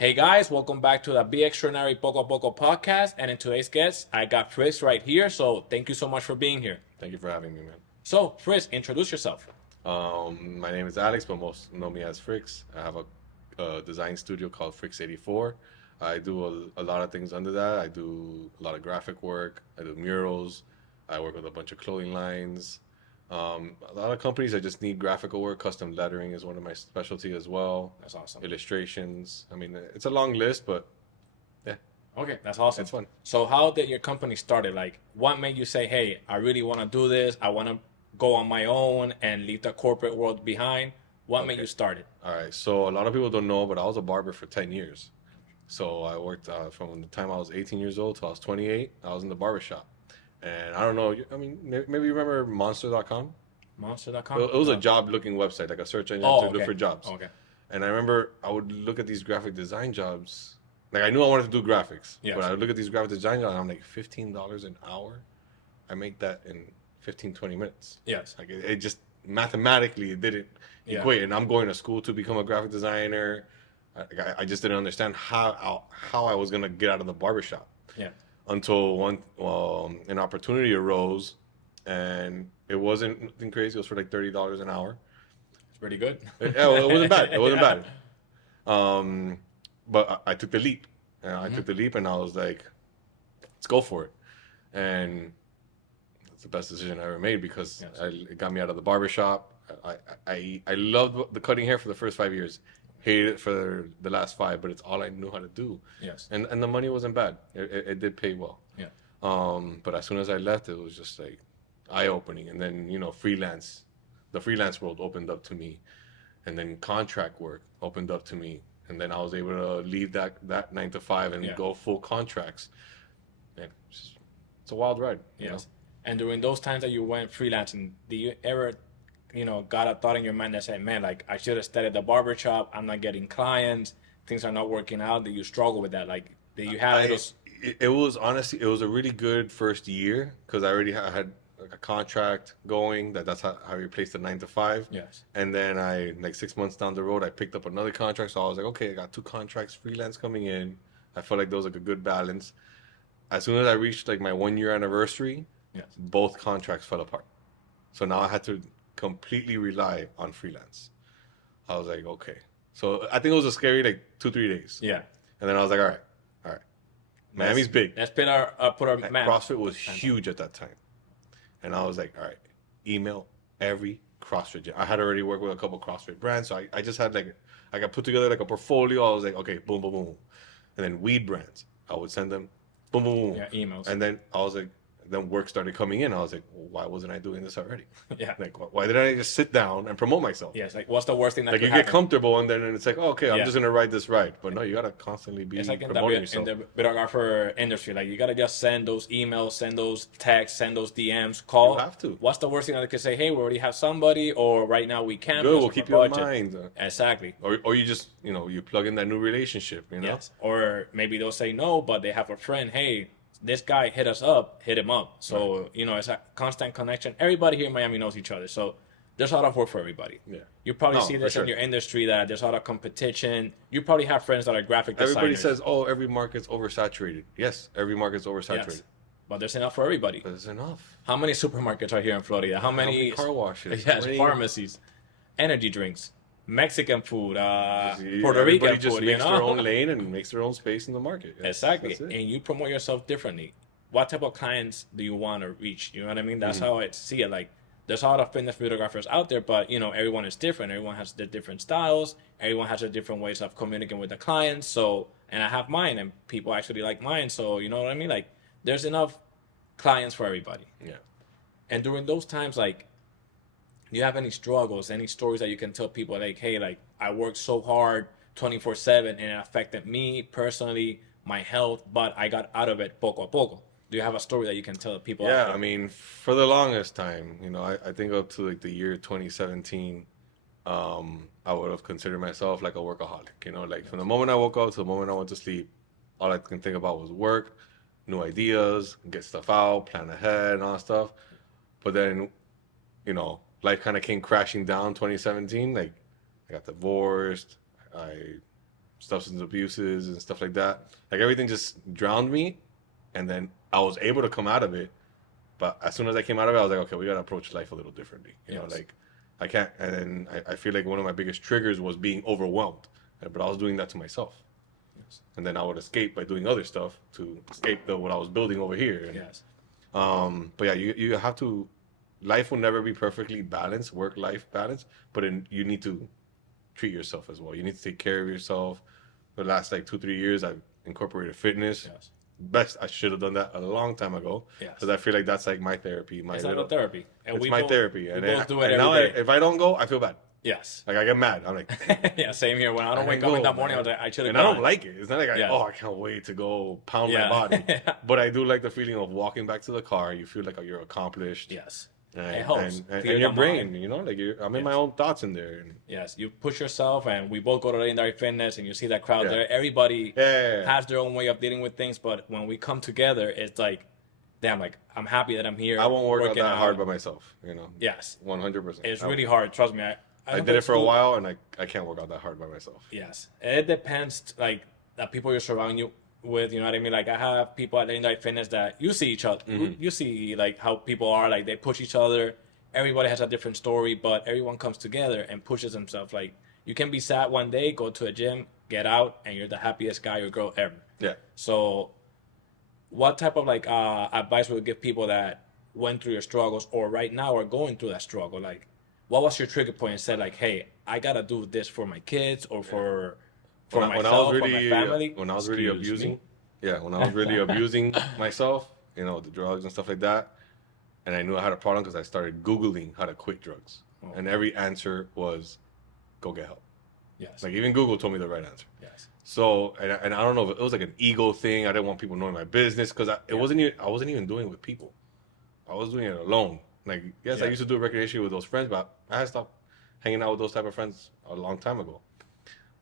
Hey guys, welcome back to the Be Extraordinary Poco podcast. And in today's guest, I got Fris right here. So thank you so much for being here. Thank you for having me, man. So, Fris, introduce yourself. My name is Alex, but most know me as Friks. I have a design studio called Friks 84. I do a lot of things under that. I do a lot of graphic work. I do murals. I work with a bunch of clothing lines. A lot of companies that just need graphical work. Custom lettering is one of my specialty as well. That's awesome. Illustrations. I mean, it's a long list, but yeah, Okay, that's awesome. it's fun. So how did your company started? Like, what made you say, hey, I really want to do this. I want to go on my own and leave the corporate world behind. What made Okay. you start it? All right. So a lot of people don't know, but I was a barber for 10 years. So I worked from the time I was 18 years old till I was 28. I was in the barber shop. And I don't know, I mean, maybe you remember monster.com? Monster.com? It was a job looking website, like a search engine Oh, to okay. look for jobs. Okay. And I remember I would look at these graphic design jobs. Like I knew I wanted to do graphics, Yes. but I would look at these graphic design jobs and I'm like, $15 an hour? I make that in 15, 20 minutes. Yes. Like it just mathematically it didn't Yeah. equate. And I'm going to school to become a graphic designer. I just didn't understand how I was gonna get out of the barbershop Yeah. until an opportunity arose, and it wasn't nothing crazy. It was for like $30 an hour. It's pretty good. Yeah, well, it wasn't bad. It wasn't Yeah. bad. But I took the leap. I took the leap, and I was like, "Let's go for it." And it's the best decision I ever made because Yes. it got me out of the barbershop. I loved the cutting hair for the first 5 years. Hated it for the last five, but it's all I knew how to do. Yes. And the money wasn't bad. It did pay well. Yeah. But as soon as I left, it was just like eye opening. And then the freelance world opened up to me, and then contract work opened up to me, and then I was able to leave that 9 to 5 and Yeah. go full contracts. And it's a wild ride. You Yes. And during those times that you went freelancing, do you ever, got a thought in your mind that said, man, like I should have stayed at the barber shop. I'm not getting clients. Things are not working out. Do you struggle with that? Like, do you have those? It was honestly, it was a really good first year because I already had like a contract going. That's how I replaced the 9 to 5. Yes. And then like 6 months down the road, I picked up another contract. So I was like, okay, I got 2 contracts freelance coming in. I felt like there was like a good balance. As soon as I reached like my 1 year anniversary, Yes. both contracts fell apart. So now I had to completely rely on freelance. I was like, okay. So I think it was a scary like 2-3 days. Yeah. And then I was like, all right. Miami's big. Let's put our map. CrossFit was huge at that time. And I was like, all right, email every CrossFit gym. I had already worked with a couple CrossFit brands. So I just had I got put together like a portfolio. I was like, okay, boom, boom, boom. And then weed brands, I would send them boom, boom, boom. Yeah, emails. And then I was like, then work started coming in. I was like, well, why wasn't I doing this already? Yeah. Like, why didn't I just sit down and promote myself? Yes. Like, what's the worst thing that Like could you get happen? comfortable and then it's like, oh, okay, I'm Yeah. just gonna ride this ride. But no, you gotta constantly be It's like in promoting the, in yourself. the videographer industry. Like, you got to just send those emails, send those texts, send those DMs, call. You have to. What's the worst thing that they could say? Hey, we already have somebody, or right now we can't. Good, because we'll of keep our you in budget. mind. Exactly. Or you just, you plug in that new relationship, Yes. Or maybe they'll say no, but they have a friend. Hey, this guy hit us up, hit him up. So, it's a constant connection. Everybody here in Miami knows each other. So there's a lot of work for everybody. Yeah. You probably No, see for this in sure. your industry that there's a lot of competition. You probably have friends that are graphic designers. Everybody says, oh, every market's oversaturated. Yes, every market's oversaturated. Yes. But there's enough for everybody. But it's enough. How many supermarkets are here in Florida? How many car washes? Yes, How many- pharmacies, energy drinks, Mexican food, Everybody Puerto Rican just food. makes their own lane and makes their own space in the market. Exactly. That's it. And you promote yourself differently. What type of clients do you want to reach? You know what I mean? That's how I see it. Like, there's a lot of fitness videographers out there, but everyone is different. Everyone has their different styles. Everyone has their different ways of communicating with the clients. So, and I have mine, and people actually like mine. So, you know what I mean? Like, there's enough clients for everybody. Yeah. And during those times, like, do you have any struggles, any stories that you can tell people, like, hey, like, I worked so hard 24/7 and it affected me personally, my health, but I got out of it poco a poco. Do you have a story that you can tell people? out Yeah, there? I mean, for the longest time, I think up to like the year 2017, I would have considered myself like a workaholic. Like from the moment I woke up to the moment I went to sleep, all I can think about was work, new ideas, get stuff out, plan ahead, and all that stuff. But then, life kind of came crashing down 2017. Like, I got divorced. I substance abuses and stuff like that. Like everything just drowned me, and then I was able to come out of it. But as soon as I came out of it, I was like, okay, we gotta approach life a little differently. You know, like I can't. And I feel like one of my biggest triggers was being overwhelmed, but I was doing that to myself. Yes. And then I would escape by doing other stuff to escape what I was building over here. And, yes. But yeah, you have to. Life will never be perfectly balanced, work-life balance, but you need to treat yourself as well. You need to take care of yourself. For the last like 2-3 years, I've incorporated fitness. Yes. Best, I should have done that a long time ago. Yes. Because I feel like that's like my therapy. It's like a therapy. And it's my therapy. And we both do it every day. If I don't go, I feel bad. Yes. Like I get mad. I'm like, yeah, same here. When I don't wake up in the morning, I should have. And I don't like it. It's not like I can't wait to go pound my body. But I do like the feeling of walking back to the car. You feel like you're accomplished. Yes. And, it helps. And your brain, you know, like I'm in my own thoughts in there. And, yes, you push yourself, and we both go to Legendary Fitness, and you see that crowd there. Everybody has their own way of dealing with things, but when we come together, it's like, damn, like I'm happy that I'm here. I won't work out that hard by myself, you know. Yes, 100%. It's really hard. Trust me. I did it for a while, and I can't work out that hard by myself. Yes, it depends. Like the people you're surrounding you with, you know what I mean? Like I have people at Legendary Fitness that you see each other. Mm-hmm. You see like how people are, like they push each other. Everybody has a different story, but everyone comes together and pushes themselves. Like you can be sad one day, go to a gym, get out, and you're the happiest guy or girl ever. Yeah. So what type of like advice would you give people that went through your struggles or right now are going through that struggle? Like what was your trigger point and said like, hey, I gotta do this for my kids or for myself, for my family? When I was really abusing myself, you know, the drugs and stuff like that, and I knew I had a problem because I started Googling how to quit drugs. Oh. And every answer was, go get help. Yes. Like even Google told me the right answer. Yes. So, and I don't know if it was like an ego thing. I didn't want people knowing my business because I wasn't even doing it with people. I was doing it alone. Like, yes, I used to do recreation with those friends, but I had stopped hanging out with those type of friends a long time ago.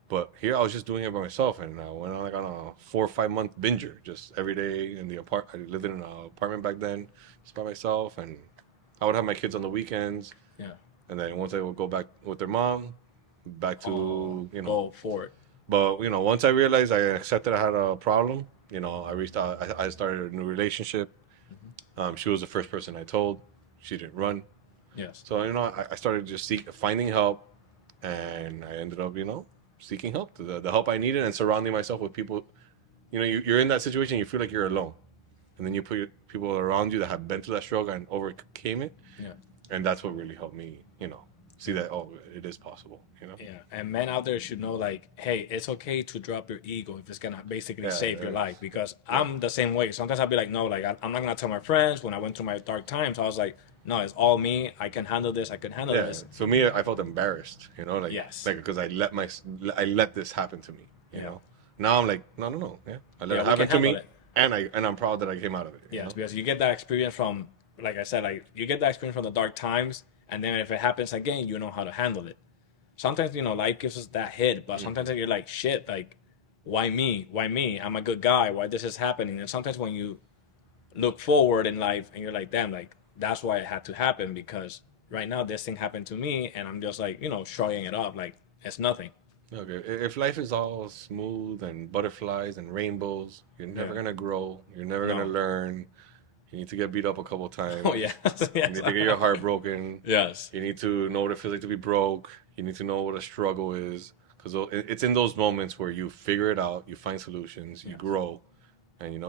But here I was just doing it by myself, and I went on like on a 4 or 5 month binger, just every day in the apartment. I lived in an apartment back then, just by myself, and I would have my kids on the weekends. Yeah. And then once I would go back with their mom, back to go for it. But once I realized I accepted I had a problem, I reached out. I started a new relationship. Mm-hmm. She was the first person I told. She didn't run. Yes. So I started just finding help, and I ended up seeking help, the help I needed, and surrounding myself with people. You're in that situation, you feel like you're alone, and then you put people around you that have been through that struggle and overcame it. Yeah. And that's what really helped me, see that it is possible. Yeah. And men out there should know, like, hey, it's okay to drop your ego if it's gonna basically save your life. Because I'm the same way. Sometimes I'll be like, no, like I'm not gonna tell my friends. When I went through my dark times, I was like, no, it's all me. I can handle this. I can handle this. For me, I felt embarrassed, because I let this happen to me. You know. Now I'm like, no. Yeah, I let it happen to me, and I'm proud that I came out of it. Yes, because you get that experience from, like I said, like you get that experience from the dark times, and then if it happens again, you know how to handle it. Sometimes life gives us that hit, but sometimes you're like, shit, like, why me? Why me? I'm a good guy. Why this is happening? And sometimes when you look forward in life and you're like, damn, like. That's why it had to happen, because right now this thing happened to me and I'm just like, shrugging it off like it's nothing. Okay. If life is all smooth and butterflies and rainbows, you're never going to grow. You're never going to learn. You need to get beat up a couple times. Oh, yes. You need to get your heart broken. Yes. You need to know what it feels like to be broke. You need to know what a struggle is. Because it's in those moments where you figure it out, you find solutions, you grow. And,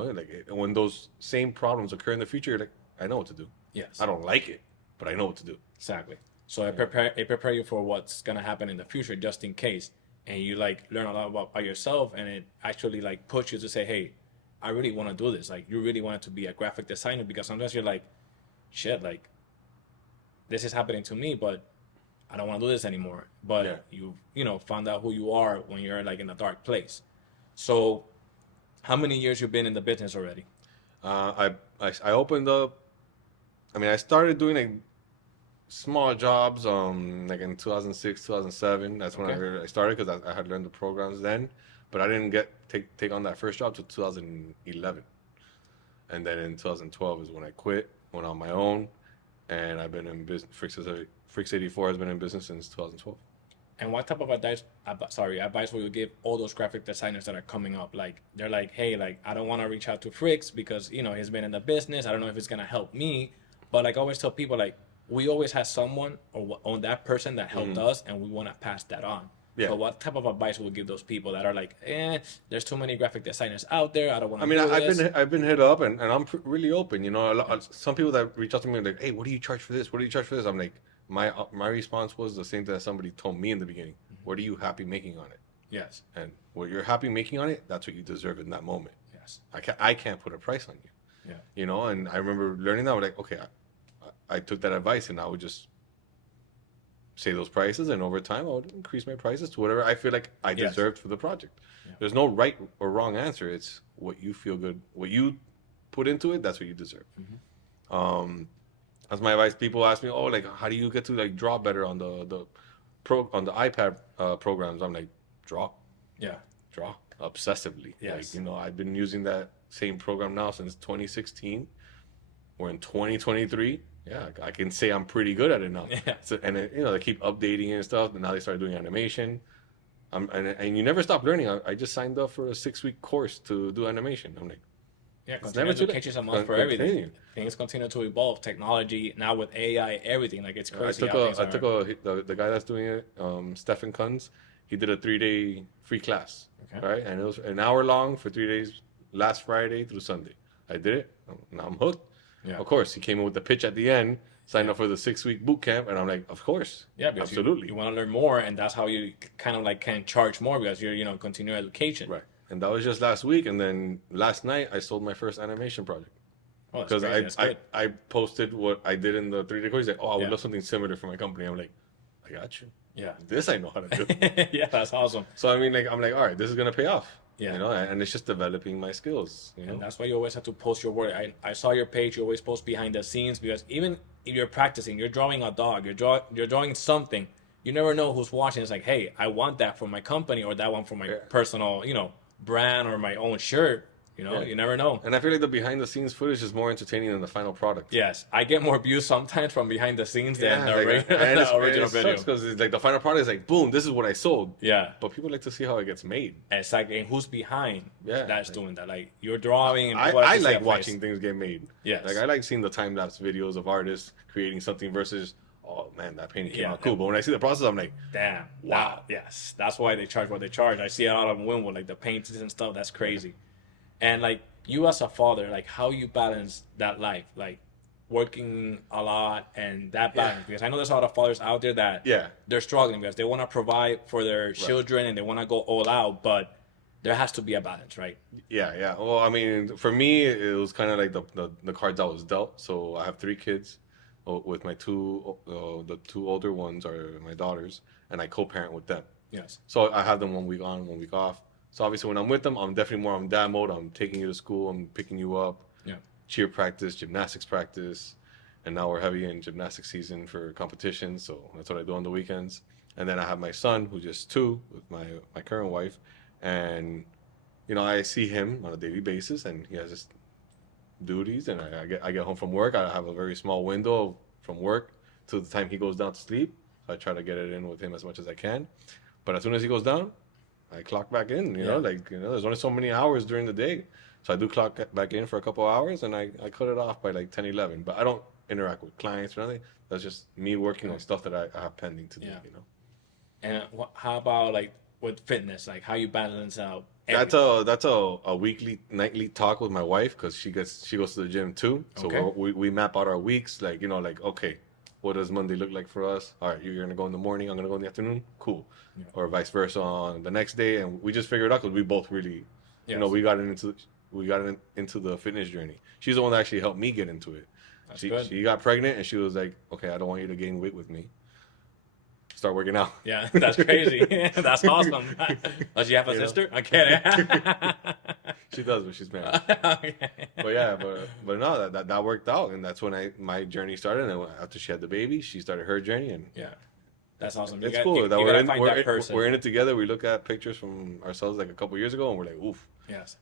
when those same problems occur in the future, you're like, I know what to do. Yes. I don't like it, but I know what to do. Exactly. So it prepare you for what's gonna happen in the future, just in case. And you learn a lot about yourself, and it actually push you to say, hey, I really want to do this. Like you really want to be a graphic designer, because sometimes you're like, shit, like this is happening to me, but I don't want to do this anymore. But you found out who you are when you're in a dark place. So how many years you've been in the business already? I opened up. I started doing small jobs in 2006, 2007. That's when I started, because I had learned the programs then, but I didn't take on that first job till 2011. And then in 2012 is when I quit, went on my own, and I've been in business. Friks 84 has been in business since 2012. And what type of advice will you give all those graphic designers that are coming up? Like, they're like, hey, like, I don't want to reach out to Friks because, you know, he's been in the business. I don't know if it's going to help me. But like I always tell people, like, we always have someone or on that person that helped us, and we want to pass that on. Yeah. So what type of advice will you give those people that are like, there's too many graphic designers out there. I don't want to. I mean, do this. I've been hit up, and I'm really open. You know, some people that reach out to me are like, hey, what do you charge for this? What do you charge for this? I'm like, my response was the same thing that somebody told me in the beginning. What are you happy making on it? Yes. And what you're happy making on it, that's what you deserve in that moment. Yes. I can't put a price on you. Yeah. You know, and I remember learning that. I was like, okay, I took that advice, and I would just say those prices, and over time I would increase my prices to whatever I feel like I deserved for the project. Yeah. There's no right or wrong answer. It's what you feel good, what you put into it, that's what you deserve. That's my advice. People ask me, oh, like, how do you get to like draw better on the iPad programs? I'm like, draw obsessively. Yes. Like, you know, I've been using that same program now since 2016. We're in 2023. Yeah, I can say I'm pretty good at it now. Yeah. So, and you know, they keep updating it and stuff. And now they started doing animation. And you never stop learning. I just signed up for a 6-week course to do animation. I'm like, yeah, continuous education is a must for everything. Things continue to evolve. Technology now with AI, everything, like it's crazy. The guy that's doing it, Stefan Kunz. He did a 3-day free class, right? And it was an hour long for 3 days, last Friday through Sunday. I did it. Now I'm hooked. Yeah. Of course, he came in with the pitch at the end, signed up for the 6-week boot camp, and I'm like, of course. Yeah, because absolutely. You want to learn more, and that's how you kind of like can charge more because you're, you know, continuing education. Right. And that was just last week, and then last night I sold my first animation project. Oh, because I posted what I did in the 3-day course. Like, I would love something similar for my company. I'm like, I got you. Yeah. This I know how to do. Yeah, that's awesome. So I mean, like, I'm like, all right, this is gonna pay off. Yeah. You know, and it's just developing my skills. You know? And that's why you always have to post your work. I saw your page. You always post behind the scenes because even if you're practicing, you're drawing a dog, you're drawing something. You never know who's watching. It's like, hey, I want that for my company or that one for my personal, you know, brand or my own shirt. You know, you never know. And I feel like the behind the scenes footage is more entertaining than the final product. Yes, I get more views sometimes from behind the scenes than the original video. Because it's like the final product is like, boom, this is what I sold. Yeah. But people like to see how it gets made. Exactly. And who's behind that's doing that? Like, you're drawing. And I like watching things get made. Yes. Like, I like seeing the time-lapse videos of artists creating something versus, oh, man, that painting came out cool. But when I see the process, I'm like, damn. Wow. Yes. That's why they charge what they charge. I see a lot of women with, like, the paintings and stuff. That's crazy. And, like, you as a father, like, how you balance that life, like working a lot and that balance, because I know there's a lot of fathers out there that they're struggling because they want to provide for their children and they want to go all out, but there has to be a balance, right? Yeah. Well, I mean, for me, it was kind of like the cards I was dealt. So I have 3 kids with my the 2 older ones are my daughters, and I co-parent with them. Yes. So I have them 1 week on, 1 week off. So obviously when I'm with them, I'm definitely more on dad mode. I'm taking you to school. I'm picking you up. Yeah. Cheer practice, gymnastics practice. And now we're heavy in gymnastics season for competitions. So that's what I do on the weekends. And then I have my son, who's just 2, with my current wife. And, you know, I see him on a daily basis, and he has his duties. And I get home from work. I have a very small window from work to the time he goes down to sleep. So I try to get it in with him as much as I can. But as soon as he goes down, I clock back in, you know, like, you know, there's only so many hours during the day. So I do clock back in for a couple of hours, and I cut it off by like 10, 11. But I don't interact with clients or nothing. That's just me working on stuff that I have pending to do, you know. And how about, like, with fitness? Like, how you balance out everything? That's a weekly, nightly talk with my wife, because she goes to the gym too. So we map out our weeks, like, you know, like, okay, what does Monday look like for us? All right, you're going to go in the morning, I'm going to go in the afternoon. Cool. Yeah. Or vice versa on the next day. And we just figured it out because we both really, you know, we got into the fitness journey. She's the one that actually helped me get into it. She got pregnant, and she was like, okay, I don't want you to gain weight with me. Start working out. Yeah, that's crazy. That's awesome. Does she have a sister? I'm kidding. She does, but she's married. Okay. But no, that worked out, and that's when my journey started. And after she had the baby, she started her journey, and that's awesome. It's cool that we're in it together. We look at pictures from ourselves like a couple years ago, and we're like, oof,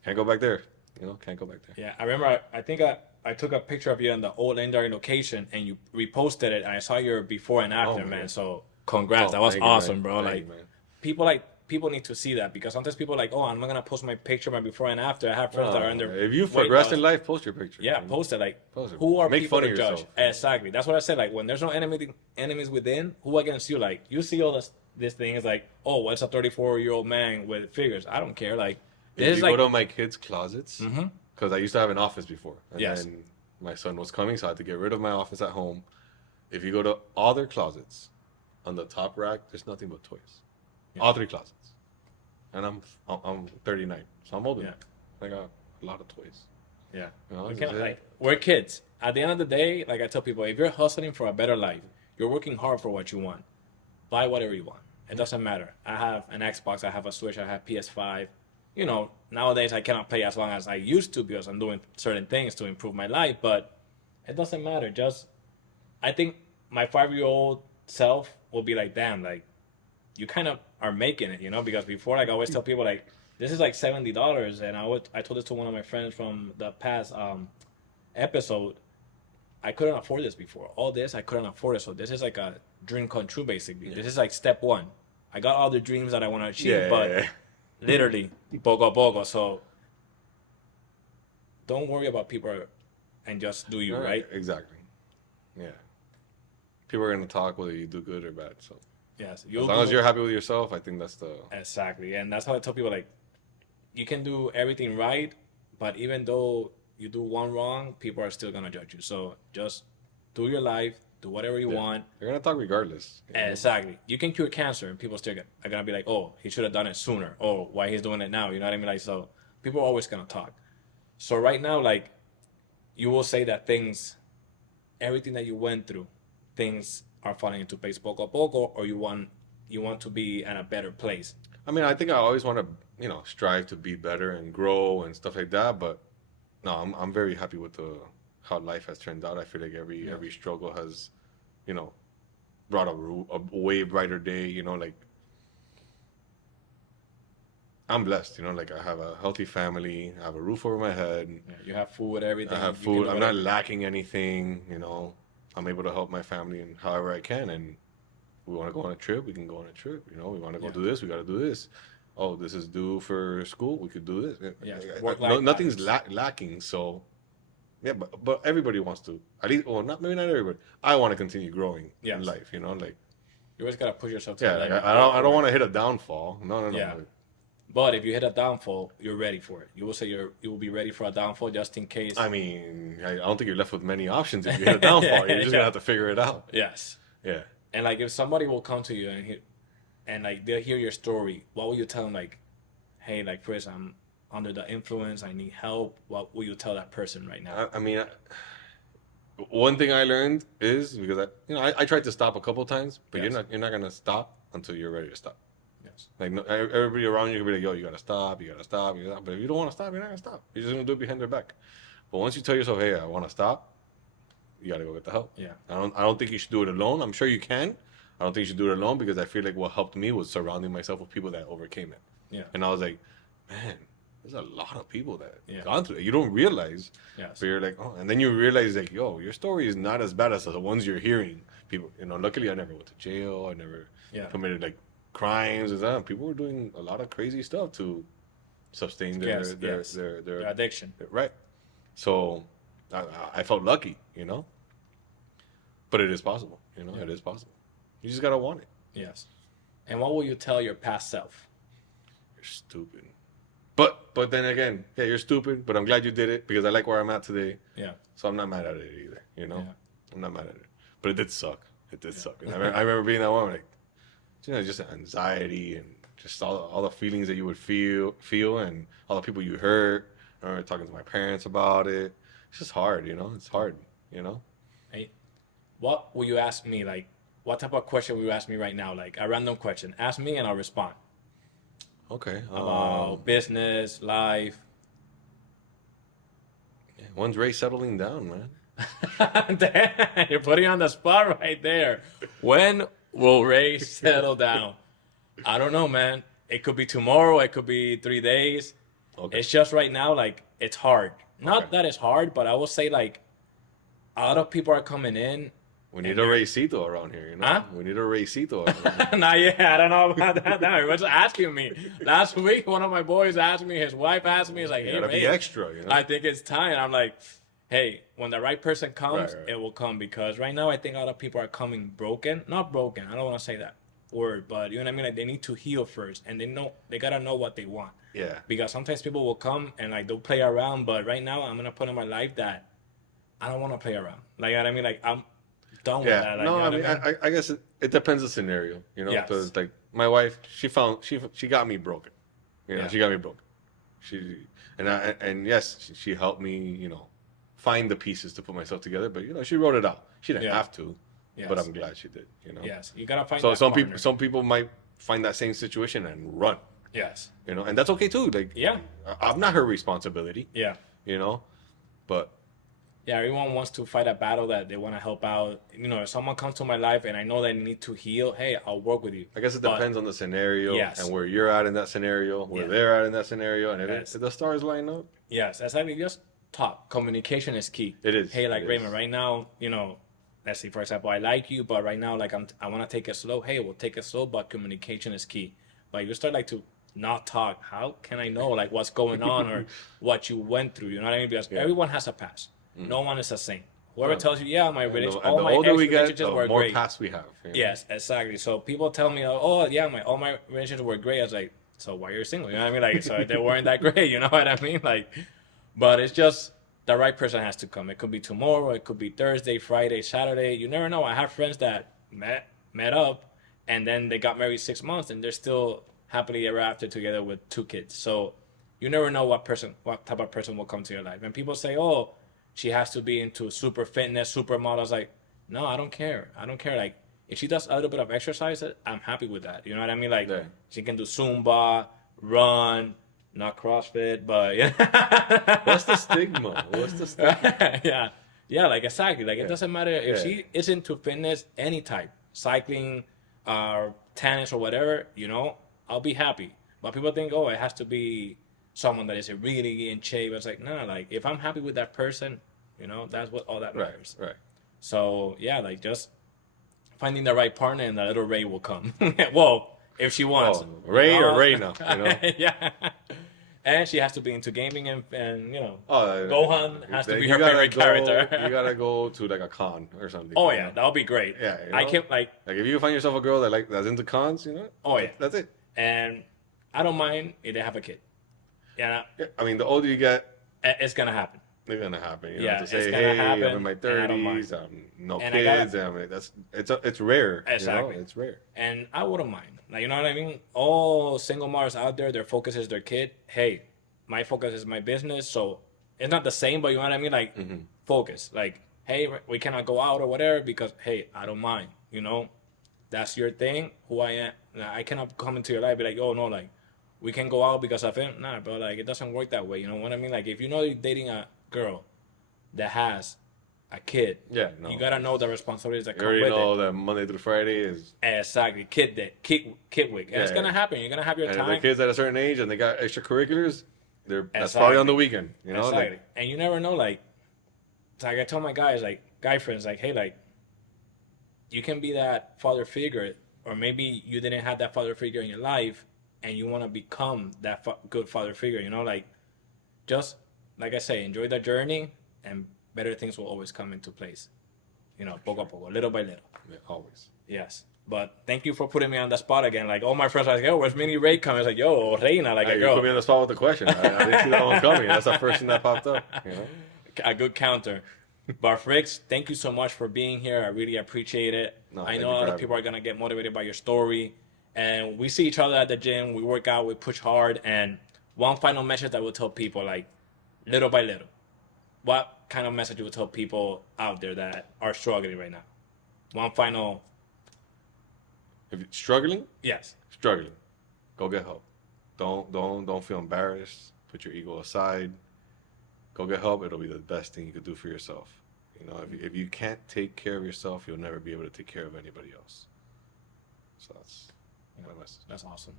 can't go back there. You know, can't go back there. Yeah, I remember. I think I took a picture of you in the old legendary location, and you reposted it, and I saw your before and after, man. So congrats. That was Thank you, awesome, man. bro. Thank you, man. People need to see that, because sometimes people are like, oh, I'm not gonna post my picture, my before and after. I have friends that are in their If you weight progress in loss. life, post your picture. Yeah, you know? post it. Like, Post it. who are Make people fun to of judge? yourself. Exactly. That's what I said. Like, when there's no enemies within, who against you? Like, you see all this thing is like, oh, what's a 34-year-old man with figures? I don't care. Like, If this is you like, go to my kids' closets, because I used to have an office before, and Yes. then my son was coming, so I had to get rid of my office at home. If you go to all their closets, on the top rack, there's nothing but toys. Yeah. All 3 closets. And I'm 39, so I'm older. Yeah. I got a lot of toys. yeah. You know, We this can, is it. like, we're kids. At the end of the day, like I tell people, if you're hustling for a better life, you're working hard for what you want. Buy whatever you want. It doesn't matter. I have an Xbox, I have a Switch, I have PS5. You know, nowadays I cannot play as long as I used to because I'm doing certain things to improve my life, but it doesn't matter. I think my 5-year-old self will be like, damn, like, you kind of are making it, you know, because before, like, I always tell people, like, this is like $70, and I told this to one of my friends from the past episode. I couldn't afford this before. All this, I couldn't afford it. So this is like a dream come true, basically. Yeah. This is like step one. I got all the dreams that I want to achieve, but literally, poco a poco. So don't worry about people and just do you, right? Exactly. Yeah. People are going to talk whether you do good or bad, so. Yes. As long as you're happy with yourself, I think that's the... Exactly. And that's how I tell people, like, you can do everything right, but even though you do one wrong, people are still going to judge you. So just do your life, do whatever you want. They're going to talk regardless. You know? Exactly. You can cure cancer, and people still are going to be like, oh, he should have done it sooner. Oh, why he's doing it now? You know what I mean? Like, so people are always going to talk. So right now, like, you will say that everything that you went through, things are falling into place poco a poco, or you want to be in a better place. I mean, I think I always want to, strive to be better and grow and stuff like that. But no, I'm very happy with how life has turned out. I feel like every struggle has, brought a way brighter day. Like I'm blessed. Like I have a healthy family. I have a roof over my head. Yeah, you have food, everything. I have food. I'm not lacking anything. I'm able to help my family in however I can. And we want to go on a trip, we can go on a trip. We want to go do this, we got to do this. Oh, this is due for school, we could do this. Yeah, nothing's lacking. So, yeah, but everybody wants to. At least, well, maybe not everybody. I want to continue growing in life. Like you always gotta push yourself. I don't want to hit a downfall. No. Yeah. But if you hit a downfall, you're ready for it. You will say you will be ready for a downfall just in case. I mean, I don't think you're left with many options if you hit a downfall. You're just gonna have to figure it out. Yes. Yeah. And like, if somebody will come to you and like they'll hear your story, what will you tell them? Like, hey, like, Fris, I'm under the influence. I need help. What will you tell that person right now? I mean, one thing I learned is because I tried to stop a couple times, but you're not gonna stop until you're ready to stop. Yes. Like everybody around you can be like, yo, you gotta stop, you gotta stop, But if you don't want to stop, you're not gonna stop. You're just gonna do it behind their back. But once you tell yourself, hey, I want to stop, you gotta go get the help. Yeah. I don't think you should do it alone. I'm sure you can. I don't think you should do it alone because I feel like what helped me was surrounding myself with people that overcame it. Yeah. And I was like, man, there's a lot of people that gone through it. You don't realize. Yes. But you're like, oh, and then you realize like, yo, your story is not as bad as the ones you're hearing. People, luckily I never went to jail. I never committed like crimes and that. People were doing a lot of crazy stuff to sustain their addiction. Right. So I felt lucky, but it is possible, it is possible. You just gotta want it. Yes. And what will you tell your past self? You're stupid. But then again, yeah, you're stupid, but I'm glad you did it because I like where I'm at today. Yeah. So I'm not mad at it either, Yeah. I'm not mad at it. But it did suck. It did suck. And I remember being that one, like, just anxiety and just all the feelings that you would feel and all the people you hurt. I remember talking to my parents about it. It's just hard, It's hard, Hey, what will you ask me? Like, what type of question will you ask me right now? Like a random question. Ask me and I'll respond. Okay. About business, life. Yeah, when's Ray settling down, man? Damn, you're putting on the spot right there. When will Ray settle down? I don't know, man. It could be tomorrow. It could be 3 days. Okay. It's just right now, like, it's hard. Not that it's hard, but I will say, like, a lot of people are coming in We need a racito around here, you know? Huh? We need a racito around here. Not yet. I don't know about that. Now, he was asking me last week. One of my boys asked me. His wife asked me. He's like, You "Hey, gotta be Ray, extra, you know? I think it's time." And I'm like, "Hey, when the right person comes, Right. it will come." Because right now, I think a lot of people are coming broken. Not broken. I don't want to say that word, but you know what I mean. Like they need to heal first, and they gotta know what they want. Yeah. Because sometimes people will come and like they'll play around, but right now I'm gonna put in my life that I don't want to play around. Like, you know what I mean? Like I'm done with Yeah. that. Like, No, you know I what mean, I guess it depends the scenario, you know? Yes. Because, like, my wife, she got me broken. You know, Yeah. she got me broken. And yes, she helped me, you know, find the pieces to put myself together, but, you know, she wrote it out. She didn't Yeah. have to, Yes. but I'm glad she did, you know? Yes, you gotta find So that some partner. some people might find that same situation and run, Yes. you know, and that's okay too. Like, Yeah. I'm not her responsibility, Yeah. you know, but Yeah, everyone wants to fight a battle that they want to help out. You know, if someone comes to my life and I know they need to heal, hey, I'll work with you. I guess it But- depends on the scenario Yes. and where you're at in that scenario, where Yeah. they're at in that scenario, and Yes. if the stars line up, Yes, that's like just talk. Communication is key. it is. Hey, like It Raymond, is. right now, you know, let's see, for example, I like you, but right now, like I want to take it slow. Hey, we'll take it slow, but communication is key. But you start like to not talk. How can I know like what's going on or what you went through? You know what I mean? Because Yeah. everyone has a past. No one is the same. Whoever No. tells you, yeah, my And relation, and all the my older ex we get, relationships the were more great. past we have. You know? Yes, exactly. So people tell me, oh yeah, all my relationships were great. I was like, so why you're single? You know what I mean? Like, so they weren't that great. You know what I mean? Like, but it's just the right person has to come. It could be tomorrow. It could be Thursday, Friday, Saturday. You never know. I have friends that met up and then they got married 6 months and they're still happily ever after together with 2 kids. So you never know what type of person will come to your life. And people say, oh, she has to be into super fitness, supermodels. Like, no, I don't care. I don't care. Like, if she does a little bit of exercise, I'm happy with that. You know what I mean? Like, Yeah. she can do Zumba, run, not CrossFit, but yeah. What's the stigma? What's the stigma? yeah, like exactly. Like, it Yeah. doesn't matter if Yeah. she is into fitness, any type, cycling, tennis or whatever. You know, I'll be happy. But people think, oh, it has to be someone that is really in shape. It's like, no, like if I'm happy with that person, you know, that's what all that matters. Right. So yeah, like just finding the right partner and the little Ray will come. Well, if she wants. Oh, Ray or Reyna, you know? Yeah. And she has to be into gaming and you know, Oh, Gohan has to then be you her gotta favorite go- character. You gotta go to like a con or something. Oh you yeah, know? that'll be great. Yeah, you I know? can't like Like if you find yourself a girl that's into cons, you know. Oh, yeah. That's it. and I don't mind if they have a kid. Yeah, Yeah, I mean, the older you get, it's gonna happen. it's gonna happen. You Yeah, know, to it's say, gonna hey, happen, I'm in my and I don't mind. 30s, no And I kids. gotta- I mean, it's rare. Exactly. You know? It's rare. And I wouldn't mind. Like, you know what I mean? All single mothers out there, their focus is their kid. Hey, my focus is my business. So it's not the same, but you know what I mean? Like, focus. Like, hey, we cannot go out or whatever because, hey, I don't mind. You know, that's your thing, who I am. I cannot come into your life and be like, oh, no, like, we can go out because of him. Nah, bro, like, it doesn't work that way. You know what I mean? Like, if you know you're dating a girl that has a kid, Yeah, no. you got to know the responsibilities that You come already with know it. that Monday through Friday is. Exactly, kid day, kid week, and Yeah, it's gonna yeah. happen. You're gonna have your And if time. the kids at a certain age and they got extracurriculars, that's Exactly. probably on the weekend. You know, Exactly. like And you never know. Like, it's like I tell my guys, like guy friends, like, hey, like, you can be that father figure, or maybe you didn't have that father figure in your life, and you want to become that good father figure. You know, like, just like I say, enjoy the journey, and better things will always come into place. You know, poco a poco, little by little. yeah, always. Yes. But thank you for putting me on the spot again. Like, all my friends are like, yo, where's Mini Ray coming? I was like, yo, Reina, like Hey, a you girl. put me on the spot with the question. I didn't see that one coming. That's the first thing that popped up. You know? A good counter. But Friks, thank you so much for being here. I really appreciate it. No, I thank know you a for lot of having people are going to get motivated by your story. And we see each other at the gym. We work out. We push hard. And one final message that will tell people, like, little by little. What kind of message you will tell people out there that are struggling right now? One final, If you're struggling, yes. go get help. Don't feel embarrassed. Put your ego aside. Go get help. It'll be the best thing you could do for yourself. You know, if you can't take care of yourself, you'll never be able to take care of anybody else. So that's my message. That's awesome.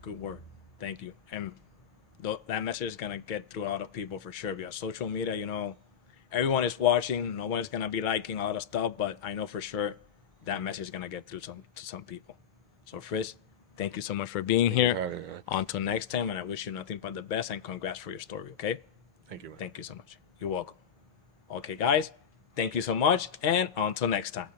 Good word. Thank you. And that message is going to get through a lot of people for sure. Because social media, you know, everyone is watching. No one is gonna be liking a lot of stuff, but I know for sure that message is gonna get through to some people. So Fris, thank you so much for being here. Until next time, and I wish you nothing but the best, and congrats for your story. Okay? Thank you, man. Thank you so much. You're welcome. Okay, guys, thank you so much, and until next time.